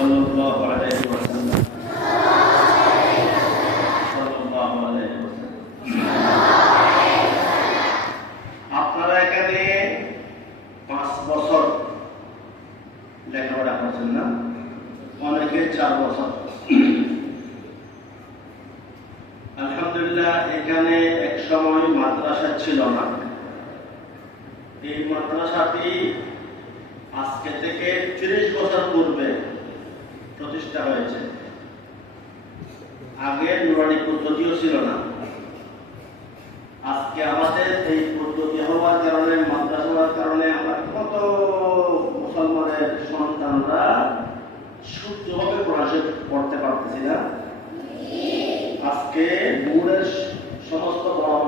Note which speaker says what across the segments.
Speaker 1: صلى الله عليه وسلم صلى الله عليه وسلم আপনারা এখানে পাঁচ বছর লেখাপড়া করছেন না অনেকে চার বছর আলহামদুলিল্লাহ এখানে এক সময় মাদ্রাসা ছিল না এই মাদ্রাসাটি আজকে থেকে তিরিশ বছর পূর্বে প্রতিষ্ঠা হয়েছে। আগে নুরানি পদ্ধতিও ছিল না। আজকে আমাদের এই পদ্ধতি হওয়ার কারণে, মাদ্রাসা হওয়ার কারণে আমরা কত মুসলমানের সন্তানরা শুদ্ধভাবে শরীফ পড়তে পারতেছি না। আজকে বুড়ের সমস্ত বড়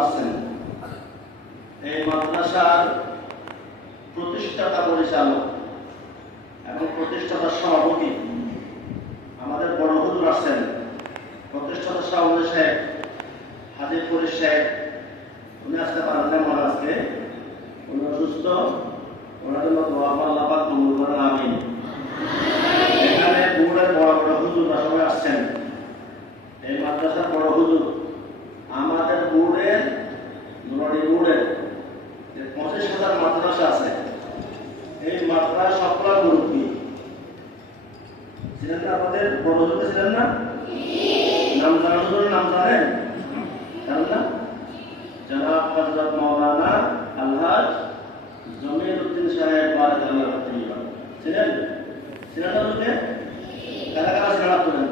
Speaker 1: আসছেন। এই মাদ্রাসার প্রতিষ্ঠাতা পরিচালক এবং প্রতিষ্ঠাতা সভাপতি আমাদের বড় হুজুর আসছেন প্রতিষ্ঠাতা সভাপতি সাহেব হাজিরপুরের সাহেব। উনি আসতে পারেন না মহারাজকে উনি অসুস্থ ওনার জন্য দোয়া আল্লাহ পাক কবুল করেন, আমিন। এখানে বুড়ের বড় বড় হুজুররা সবাই আসছেন। এই মাদ্রাসার বড় হুজুর, আমাদের বুড়ের নুরানি বুড়ের যে পঁচিশ হাজার মাদ্রাসা আছে, এই মাদ্রাসা সবগুলা মুরব্বী ছিলেন না আমাদের বড় হুজুর ছিলেন না? নাম জানা হুজুরের নাম জানেন? জানেন না? জনাব হজরত মৌলানা আলহাজ জমির উদ্দিন সাহেব ছিলেন? ছিলেন না হুজুরে কারা কারা ছিলেন আপনাদের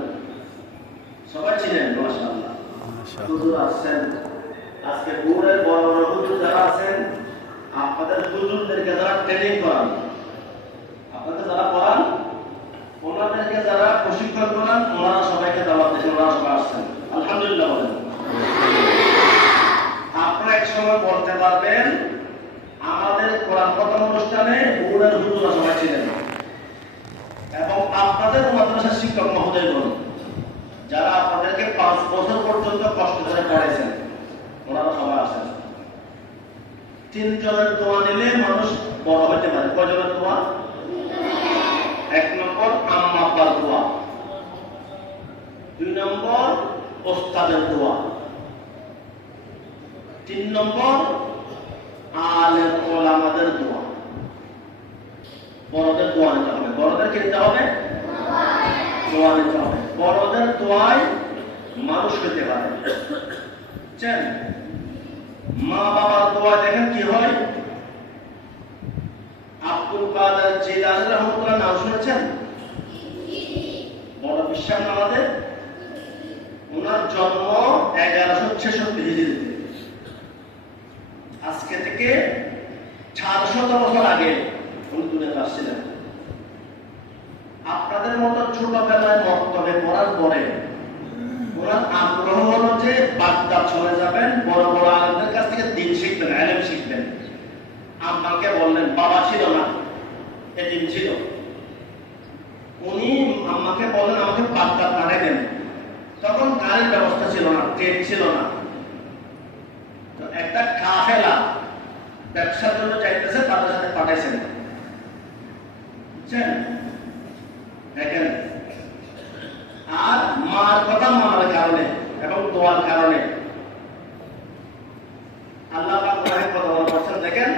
Speaker 1: সবাই ছিলেন হুজুর আসছেন। আজকে বুড়ের বড় বড় হুজুর যারা আছেন আপনাদের হুজুরদেরকে যারা ট্রেনিং করান আপনাদের যারা পড়ান ওনাদেরকে যারা প্রশিক্ষণ করান, ওনারা সবাইকে দাওয়াত দিয়েছেন, ওনারা সবাই আসছেন। আলহামদুলিল্লাহ আপনারা এক সময় বলতে পারবেন, আমাদের কোরআন প্রথম অনুষ্ঠানে বুড়ের হুজুরা সবাই ছিলেন। এবং আপনাদের মাদ্রাসার শিক্ষক মহোদয়গণ যারা আপনাদেরকে পাঁচ বছর পর্যন্ত কষ্ট করে পড়াইছেন ওনারা সবাই আসেন তিনজনের দোয়া নিলে মানুষ বড় হতে পারে। কয়জনের দোয়া? এক নম্বর আব্বার দোয়া। দুই নম্বর ওস্তাদের দোয়া। তিন নম্বর আলেম ওলামাদের দোয়া। বড়দের দোয়া নিতে হবে। বড়দের কি নিতে হবে? দোয়া নিতে হবে। বড়দের দোয়ায় মানুষ হতে পারে। বুঝছেন? মা বাবার দোয়া দেখেন কি হয়? আব্দুল কাদের জিলানি রহমতুল্লাহ নাম শুনেছেন? বিশ্বাস আমাদের? ওনার জন্ম এগারোশো ছেষট্টি আজকে থেকে চারশত বছর আগে উনি দুনিয়াতে আসছিলেন। আপনাদের মতো ছোটবেলায় মক্তবে পড়ার পরে ওনার আগ্রহ হলো যে বাগদাদ চলে যাবেন, বড় বড় আলেমদের কাছ থেকে দিন শিখবেন, আলেম শিখবেন। আম্মাকে বললেন, বাবা ছিল না এদিন ছিল। উনি আম্মাকে বললেন আমাকে বাগদাদ পাঠাইলেন তখন গাড়ির ব্যবস্থা ছিল না ট্রেন ছিল না। তো একটা কাফেলা ব্যবসার জন্য চাইতেছে তাদের সাথে পাঠাইছেন। বুঝছেন? দেখেন, আর মার কথা মানার কারণে এবং দোয়ার কারণে। আল্লাহ কথা বলছেন দেখেন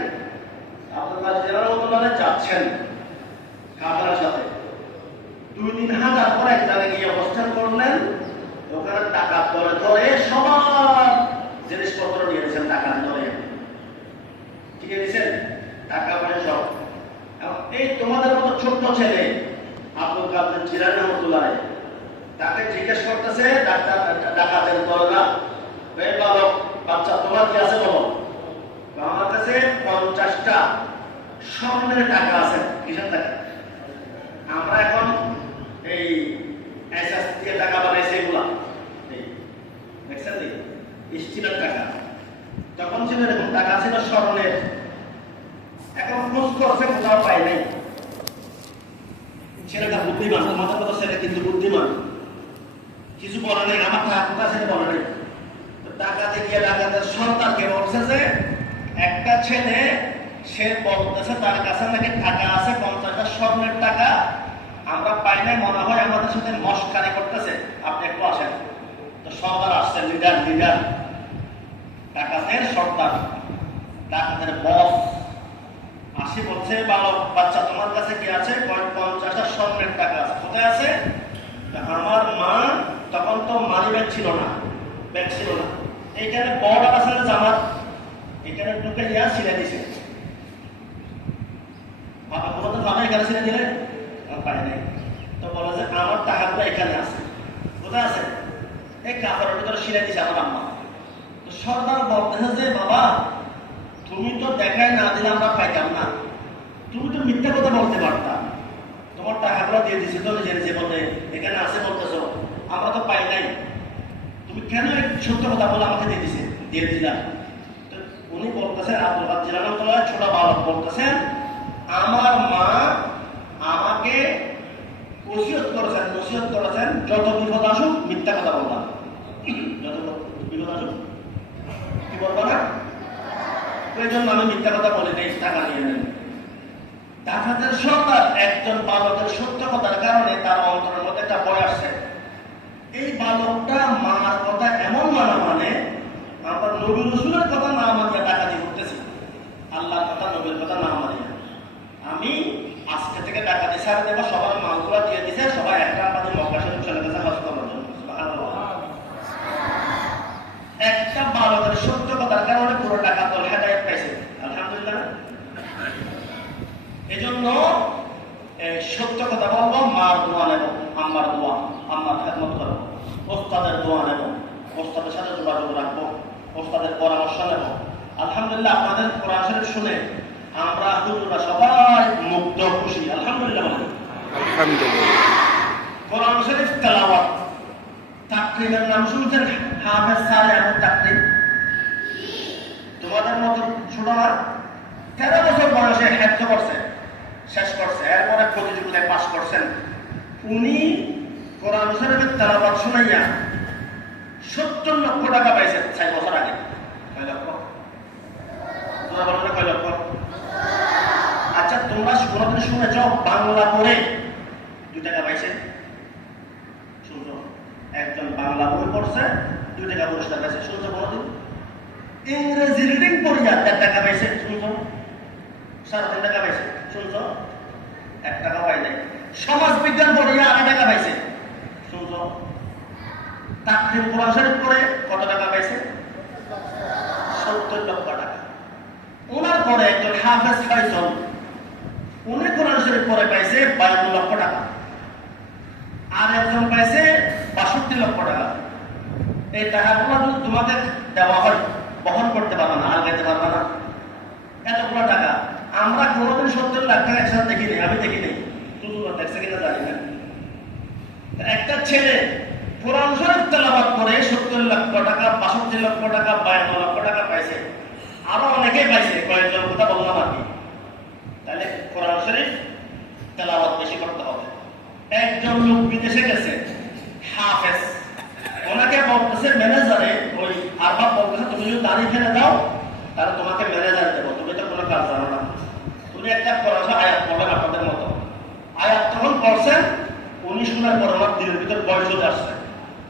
Speaker 1: আপনারা যাচ্ছেন কাফেলার সাথে দুই তিন হাজার পর এক জায়গায় গিয়ে অবস্থান করলেন ওখানে টাকা ধরে ধরে সবার জিনিসপত্র নিয়ে নিয়েছেন টাকা ধরে ঠিক আছে টাকা পয়সা সব। এই তোমাদের মতো ছোট্ট ছেলে আব্দুল কাদের তাকে জিজ্ঞেস করতেছে, ডাক্তার, ডাকাতের বালক বাচ্চা তোমার কি আছে বলো আমার কাছে পঞ্চাশটা স্বর্ণের টাকা আছে। কিসের টাকা? আমরা এখন এই এসএস দিয়ে টাকা বানাইছে এগুলা এই, দেখছেন এই স্টিলের টাকা ছিল এরকম টাকা ছিল স্বর্ণের এখন খোঁজ করছে কোথাও পাই নাই। ছেলেটা বুদ্ধিমান মাথা কথা ছেলে কিন্তু বুদ্ধিমান। কিছু বলে নেই, আমার টাকা কোথা ছেলে বলে নেই। টাকাতে গিয়ে ডাকাতের সন্তানকে বলছে যে, একটা ছেলে, সে বলতেছে তার কাছে নাকি টাকা আছে, পঞ্চাশটা স্বর্ণের টাকা। আমরা পাই নাই, মনে হয় আমাদের সাথে মস্কারি করতেছে। আপনি একটু আসেন। তো সর্দার আসছে, লিডার লিডার। ডাকাতের সর্দার ডাকাতের বস। আসি বলছে বালক। বাচ্চা তোমার কাছে কি আছে? পঞ্চাশটা স্বর্ণের টাকা আছে। কোথায় আছে? আমার মা তখন তো মানি ব্যাগ ছিল না। ব্যাগ ছিল না। এইখানে বড় আছে না জামাত? এখানে ঢুকে ইয়া ছিঁড়ে দিছে। বাবা কোনো তো ভালো এখানে ছিঁড়ে দিলে? পাই নাই। তো বলে যে, আমার টাকাগুলো এখানে আছে। কোথায় আছে? এই কাপড়ের ভিতরে ছিঁড়ে দিছে আমার আম্মা। সর্দার বলতেছে যে, বাবা, তুমি তো দেখাই না দিলে আমরা পাইতাম না। তুমি তো মিথ্যা কথা বলতে পারতাম তোমার টাকাগুলো দিয়ে দিছে তো নিজের জীবনে। এখানে আছে বলতেছো, আমরা তো পাই নাই। তুমি কেন সত্য কথা বলে আমাকে দিয়ে দিছে? দিয়ে দিলাম উনি বলতেছেন, আব্দুল হাজির রহমতুল্লাহ, ছোট বালক বলতেছেন, আমার মা আমাকে ওসিয়ত করেছেন, নসিহত করেছেন, যত বিপদ আসুক মিথ্যা কথা বললাম যত বিপদ আসুক কি বলব না জন্য আমি মিথ্যা কথা বলি নেই, টাকা নিয়ে নেন ডাকাতের সর্দার একজন বালকের সত্য কথার কারণে তার অন্তরের মধ্যে একটা ভয় আসছে। এই বালকটা মার কথা এমন মানা মানে আমরা নবী রসুলের কথা না মানিয়ে ডাকাতি করতেছি। আল্লাহর কথা, নবীর কথা না মানিয়ে। আমি আজকে থেকে ডাকাতি ছাড়ে দেবো সবার মালগুলা দিয়ে দিছে, সবাই একটা আমাদের মক্কা চলে গেছে হজ করার জন্য সুবহানাল্লাহ। একটা বালকের সত্য কথার কারণে পুরো টাকা দল হেদায়ত পাইছে আলহামদুলিল্লাহ এই জন্য এই সত্য কথা বলব মার দোয়া নেব আম্মার দোয়া আম্মার খেদমত করব ওস্তাদের দোয়া নেব ওস্তাদের সাথে যোগাযোগ রাখব ওস্তাদের পরামর্শ নেব। আলহামদুলিল্লাহ আপনাদের কোরআন শরীফ শুনে আমরা হুজুরা সবাই মুগ্ধ খুশি। আলহামদুলিল্লাহ
Speaker 2: আলহামদুলিল্লাহ।
Speaker 1: কোরআন শরীফ তেলাওয়াত। তাকরিমের নাম শুনছেন হাফেজ সালে আহমদ তাকরিম তোমাদের মতো ছোট না তেরো বছর বয়সে হ্যাদ্য করছে শেষ করছে এরপরে প্রতিযোগিতায় পাশ করছেন। উনি কোরআন শরীফের তেলাওয়াত শুনাইয়া সত্তর লক্ষ টাকা পাইছে ছয় বছর আগে। কয় লক্ষ? তোমরা বলো কয় লক্ষ? আচ্ছা তোমরা কোনোদিন শুনেছ, বাংলা পড়ে দু টাকা পাইছে? শুনছো? একজন বাংলা বই পড়ছে দুই টাকা পুরস্কার পাইছে। শুনছো কোনোদিন? ইংরেজি রিডিং পড়িয়া দেড় টাকা পাইছে, শুনছো? সাড়ে তিন টাকা পাইছে, শুনছো? এক টাকা পাই নাই। সমাজ বিজ্ঞান পড়িয়া আড়াই টাকা পাইছে, শুনছো? তাকরিম কোরআন শরীফ পড়ে কত টাকা পাইছে সত্তর লক্ষ টাকা। ওনার পরে একজন হাফেজ ফাইসল উনি কোরআন শরীফ পরে পাইছে বায়ান্ন লক্ষ টাকা। আর একজন পাইছে বাষট্টি লক্ষ টাকা। এই টাকাগুলো যদি তোমাকে দেওয়া হয়, বহন করতে পারবে না আলগাইতে পারবে না। এতগুলো টাকা। আমরা কোনোদিন সত্তর লাখ টাকা একসাথে দেখিনি, আমি দেখিনি। তুমি দেখছে কিনা জানি না। একটা ছেলে কোরআন শরীফ তেলাবাদ করে সত্তর লক্ষ টাকা, বাষট্টি লক্ষ টাকা, বায়ান্ন লক্ষ টাকা পাইছে। আরও অনেকেই পাইছে, কয়েকজন কথা বললাম আর কি তাহলে কোরআন শরীফ তেলাওয়াত বেশি করতে হবে। একজন লোক বিদেশে গেছে, হাফেজ। ওনাকে বলতেছে, ম্যানেজারে, ওই আরবাব বলতেছে, তুমি যদি দাঁড়িয়ে ফেলে দাও, তাহলে তোমাকে ম্যানেজার দেবো। তুমি তো কোনো কাজ জানো না। তুমি একটা কোরআন আয়াত পড়বেন আপনাদের মতো। আয়াত তখন পড়ছেন উনি শোনার পর আমার দিনের ভিতর বয়স আসছে।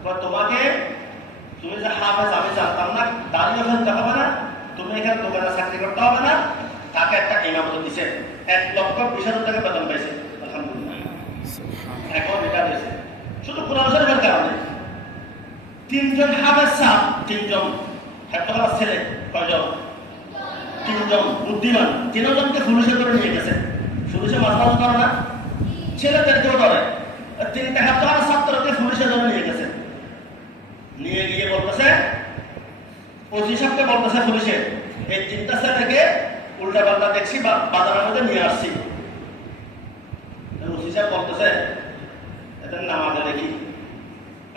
Speaker 1: এবার তোমাকে তুমি যে হাফেজ আমি জানতাম না দাঁড়িয়ে ফেলতে হবে না তুমি এখানে দোকানে চাকরি করতে হবে না। তাকে একটা ইমামত দিছে। এক লক্ষ বিশ হাজার টাকা বেতন পাইছে আলহামদুলিল্লাহ। এখন এটা দিয়েছে। শুধু কোরআন শরীফের কারণে। তিনজন হাফেজ সাহ, তিনজন হেফাজ ছেলে, কয়জন? তিনজন বুদ্ধিমান। তিনজনকে পুলিশে করে নিয়ে গেছে। পুলিশে মাথা করে না। ছেলেদেরকেও ধরে। তিনটা হেফাজ ছাত্রকে পুলিশে ধরে নিয়ে গেছে নিয়ে গিয়ে বলতেছে ওসি সাহেবকে বলতেছে পুলিশে এই তিনটা ছেলেকে উল্টা পাল্টা দেখছি বা বাজারের মধ্যে নিয়ে আসছি। ওসি সাহেব বলতেছে এদের নাম আগে দেখি।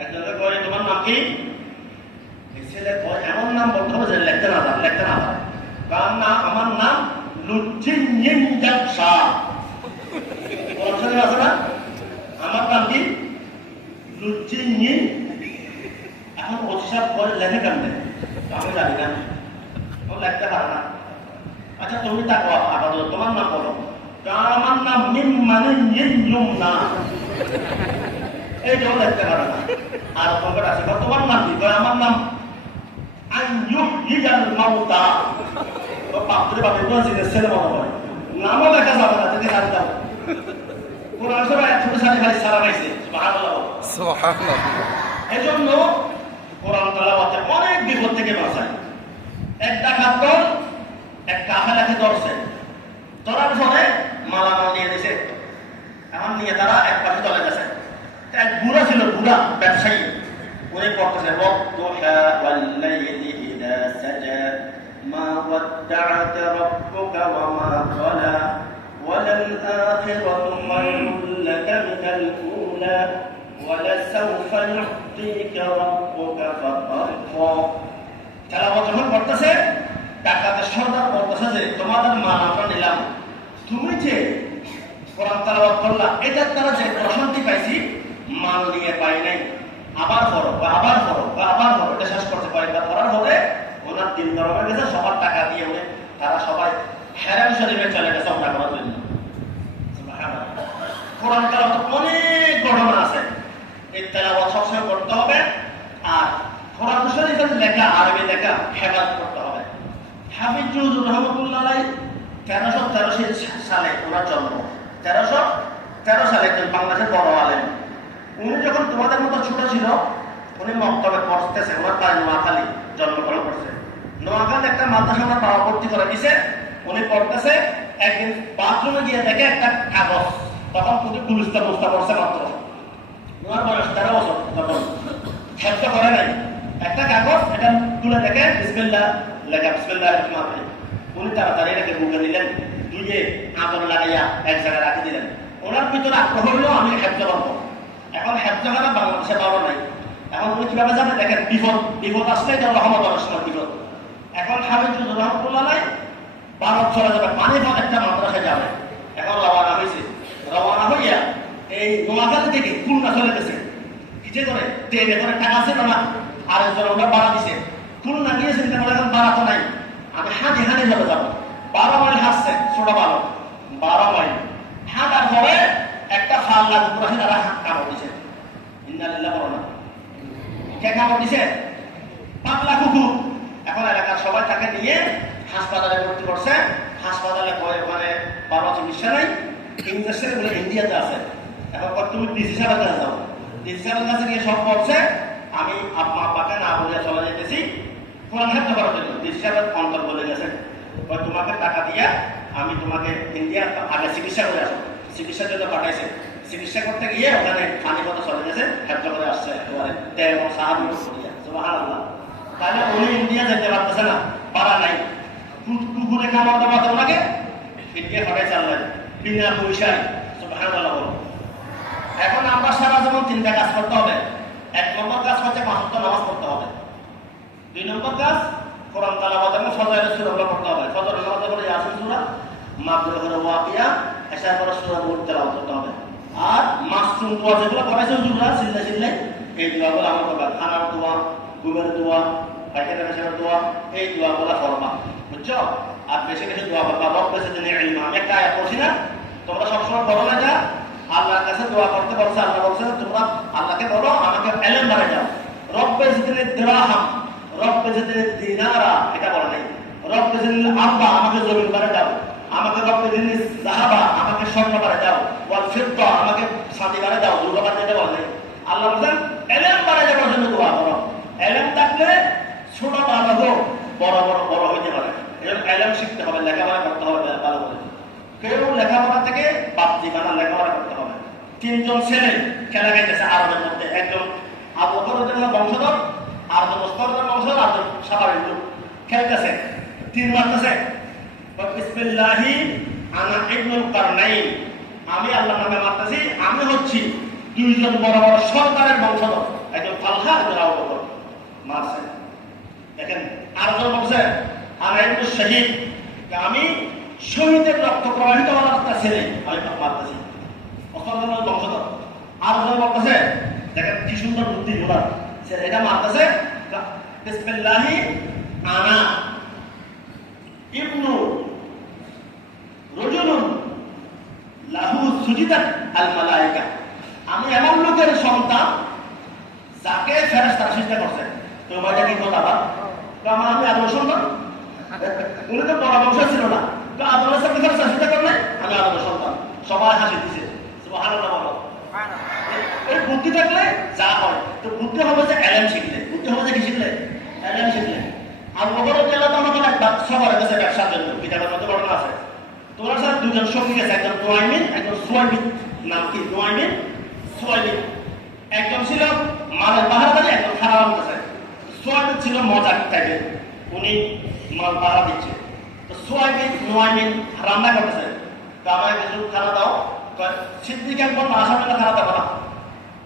Speaker 1: একজনকে কয়, তোমার নাম কি? ছেলে কয়, এমন নাম বলতে হবে যে লেখতে না পারে, লেখতে না কার আমার নাম শাহ। আছে না? আমার নাম কি? লুচিন এখন ওসব করে লেখে কেমনে? আমি জানি না। ও লেখতে পারে না। আচ্ছা তুমি তাকো আপাতত। তোমার নাম বলো। আমার নাম মিম মানে নিম না এই জন্য দেখতে পারে না। আর তোমার আছে তোমার নাম কি? আমার নাম আইয়ুব হিজাল মাউতা। তো বাপরে বাপরে কোন জিনিস ছেলে মনে হয়? নামও লেখা যাবে না থেকে জানতে হবে কোরআন সবাই ছোট সাথে খালি সারা পাইছে সুবহানাল্লাহ।
Speaker 2: সুবহানাল্লাহ।
Speaker 1: এই জন্য কোরআন তালাওয়াতে অনেক বিপদ থেকে বাঁচায় একটা খাদ্য একটা আহারাকে ধরছে ধরার পরে মালামাল নিয়ে দিছে এখন নিয়ে তারা এক পাশে চলে গেছে তা এক বুড়া ছিল বুড়া ব্যবসায়ী উনি পড়তেছে রব্বুহা ওয়াল্লাইলি ইযা সাজা মা ওয়াদ্দা'আকা রাব্বুকা ওয়া মা ক্বালা وللآخرة خير لك من الأولى ولسوف يعطيك ربك فترضى তেলাওয়াত যখন করতেছে ডাকাতের সর্দার বলতেছে যে তোমাদের মান আমরা নিলাম তুমি যে কোরআন তেলাওয়াত করলা এটার দ্বারা যে প্রশান্তি পাইছি মান নিয়ে পাই নাই আবার করো বা আবার করো বা আবার করো এটা শেষ করতে পারি বা করার পরে ওনার দিন ধর্মের গেছে সবার টাকা দিয়ে উনি তারা সবাই হেরাম শরীফে চলে গেছে ওটা করার জন্য সুবহানাল্লাহ। কোরআন তেলাওয়াত অনেক ঘটনা আছে এই তেলাওয়াত সবসময় করতে হবে আর কোরআন শরীফের লেখা, আরবি লেখা, হেফাজত করতে হবে। হাফিজ জুজুর রহমতুল্লাহ তেরোশো তেরোশি সালে ওনার জন্ম। তেরোশো তেরো সালে একজন বাংলাদেশের বড় আলেম। উনি যখন তোমাদের মতো ছোট ছিল, উনি মক্তবে পড়তেছে ওনার বাড়ি নোয়াখালী জন্মগ্রহণ করছে। নোয়াখালী একটা মাদ্রাসা আমরা পাওয়া ভর্তি করে দিছে। উনি পড়তেছে, একদিন বাথরুমে গিয়ে দেখে একটা কাগজ। তখন কিন্তু গুলিস্তা বুস্তা পড়ছে মাত্র। এখন হেফজ করা বাংলাদেশে পাওয়া নাই। এখন উনি কীভাবে যাবে দেখেন, বিপদ বিপদ আসলে এটা রহমত সময় বিপদ। এখন হাবিজুর রহমতুল্লাহ নাই, ভারত চলে যাবে পানি পথ একটা মাদ্রাসায় এখন রওনা হয়েছে। রওনা হইয়া এই নোয়াখালী থেকে খুলনা চলে গেছে। কিসে করে? ট্রেনে করে টাকা ছিল না আর একজন ওটা ভাড়া দিছে। খুলনা গিয়ে চিন্তা করে এখন ভাড়া তো নাই। আমি হাঁটি হাঁটি যাবে, যাব। বারো মাইল হাঁটছে, ছোট বারো। বারো মাইল। হাঁটার পরে একটা ফাল লাগু করে তারা কামড় দিছে। ইন্দালিল্লাহ বলো না কে কামড় দিছে? পাতলা কুকুর। এখন এলাকার সবাই তাকে নিয়ে হাসপাতালে ভর্তি করছে। হাসপাতালে ওখানে বাবা চিকিৎসা নাই। ইঞ্জেকশন বলে ইন্ডিয়াতে আছে। এখন তুমি ডিসি সাহেবের কাছে যাও? ডিসি সাহেবের কাছে গিয়ে সব করছে, আমি আপনা আব্বাকে না বলে চলে যেতেছি। কোরআন হেফতে করার জন্য ডিসি সাহেবের অন্তর বলে গেছে। তোমাকে টাকা দিয়া আমি তোমাকে ইন্ডিয়া আগে চিকিৎসা করে আসো চিকিৎসার জন্য পাঠাইছে। চিকিৎসা করতে গিয়ে ওখানে পানি কথা চলে গেছে হেফতে করে আসছে একেবারে। তেরো সাহায্য সুবহানাল্লাহ। তাহলে উনি ইন্ডিয়া যেতে পারতেছে না, পারা নাই। কুকুরে খাবার দাবার ওনাকে। ইন্ডিয়া পাঠাই চাললেন বিনা পয়সায়, সুবহানাল্লাহ বলো। এখন আমরা সারা জীবন তিনটা কাজ করতে হবে। এক নম্বর কাজ হচ্ছে মাসুত্ব নামাজ পড়তে হবে। দুই নম্বর কাজ, কোরআন তালাবাদ এবং ফজরের সূরাগুলো পড়তে হবে। ফজর নামাজে পড়ে ইয়াসিন সূরা সূরা করতে হবে। আর মাসুম দোয়া যেগুলো পড়াইছে হুজুররা চিল্লা চিল্লাই এই দোয়াগুলো আমার করবে খানার দোয়া, ঘুমের দোয়া পায়খানা পেশাবের দোয়া, এই দোয়াগুলো করবা বুঝছ? আর বেশি বেশি দোয়া করবা। রব বেশি দিনে একটা না। তোমরা সবসময় বলো না যা। আল্লাহর কাছে দোয়া করতে আল্লাহ বলছে, তোমরা আল্লাহকে বলো, আমাকে দাও। রব্বে রব্বে দিনারা, এটা বলে রব্বে আব্বা, আমাকে জমিন আমাকে রব্বে আমাকে স্বর্ণ বাড়াই দাও। আমাকে দুর্গা বাড়াই এটা বলে আল্লাহ বলছেন এলেম বাড়াই যাওয়ার জন্য দোয়া করো। এলেম থাকলে ছোট হোক, বড় বড় বড় হইতে পারে। শিখতে হবে, লেখাপড়া করতে হবে, ভালো করে। কেউ লেখাপড়া থেকে বাপজি বানা হবে তিনজন ছেলে খেলা গাইতেছে আরবের মধ্যে। একজন আবু বকরের বংশধর আর একজন ওসমানের বংশধর আর একজন সাবারের লোক। খেলতেছে, তিন মারতেছে। বিসমিল্লাহি, আনা ইবনুল কারনাইন। আমি আল্লাহ নামে মারতেছি, আমি হচ্ছি দুইজন বড় বড় সরকারের বংশধর। একজন তালহা একজন আবু মারছে। দেখেন আর একজন বলছে আমি একটু শহীদ। আমি শহীদের রক্ত প্রবাহিত হওয়ার ছেলে আমি মারতেছি অসংখ্য বংশধর আর একজন বলতেছে দেখেন কি সুন্দর বুদ্ধি বলার এটা মারতেছে বিসমিল্লাহি আনা ইবনু রজুলুন লাহু সুজিদাত আল মালাইকা আমি সন্তান যাকে ফেরেস তার সৃষ্টি করছে তোমার এটা কি কথা বা তো আমার আমি আদম সন্তান উনি তো বড় বংশ ছিল না তো আদমের সাথে ফেরেস সৃষ্টি করলে আমি আদমের সন্তান সবাই হাসি দিছে সুবহানাল্লাহ বলো এই বুদ্ধি থাকলে যা হয়। তো বুদ্ধি হবে যে এলএম শিখলে। বুদ্ধি হবে যে কি শিখলে? এলএম শিখলে। আর ওপরে গেলে তো আমাদের একটা সবার কাছে ব্যবসার জন্য কিতাবের মধ্যে ঘটনা আছে। তোমার সাথে দুজন সঙ্গী গেছে, একজন নোয়াইমিন একজন সোয়াইমিন। নাম কি? নোয়াইমিন সোয়াইমিন। একজন ছিল মালের পাহাড়াদারি, একজন খারাপ আনতেছে সোয়াইমিন ছিল মজাক টাইপের উনি মাল পাহারা দিচ্ছে। তো সোয়াইমিন নোয়াইমিন রান্না করতেছে। তো আমাকে কিছু খানা দাও। সিদ্দিক একবার না আসার খানা দেবো না?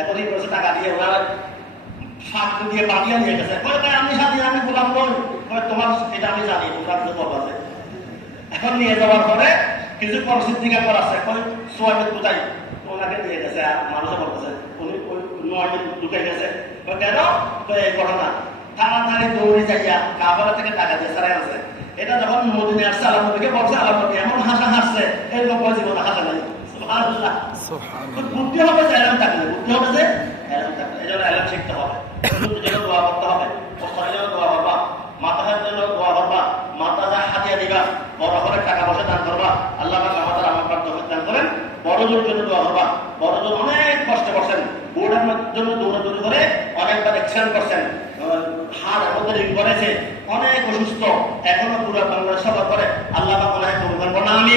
Speaker 1: এখন টাকা দিয়ে ওনারা শাক দিয়ে বানিয়ে নিয়ে গেছে। আমি স্বাধীন আমি গোলাম নই। তোমার এটা আমি জানি, তোমরা আছে। এখন নিয়ে যাওয়ার পরে কিছু পরিস্থিতি করা আছে। কই সোয়াবিন কোথায়? ওনাকে নিয়ে গেছে, আর মানুষে বলতেছে, উনি ঢুকে গেছে। কেন? তো এই ঘটনা। তাড়াতাড়ি দৌড়ে যাইয়া কাবালা থেকে টাকা দিয়ে সারাই আছে এটা যখন মদিনে আসছে আল্লাহ নবীকে বলছে আল্লাহ নবী এমন হাসা হাসছে, এরকম জীবনে হাসা নাই। সুবহানাল্লাহ। তো বুদ্ধি হবে যে এরকম থাকলে বুদ্ধি হবে যে এরকম থাকলে। এই জন্য এরকম শিখতে হবে। জন্য দোয়া করতে হবে। ওস্তাদের জন্য দোয়া করবা মাতাহের জন্য দোয়া করবা মাতা যা হাতিয়া দিবা বড় হলে টাকা পয়সা দান করবা। আল্লাহ আমাদের আমার প্রাপ্ত দান করেন। বড় জোর জন্য দোয়া করবা। বড় অনেক কষ্ট করছেন। বোর্ডের জন্য দৌড়াদৌড়ি করে অনেকবার এক্সিডেন্ট করছেন। হাড় আমাদের করেছে। অনেক অসুস্থ। এখনও পুরো বাংলাদেশ সবার করে। আল্লাহ মনে হয় আমি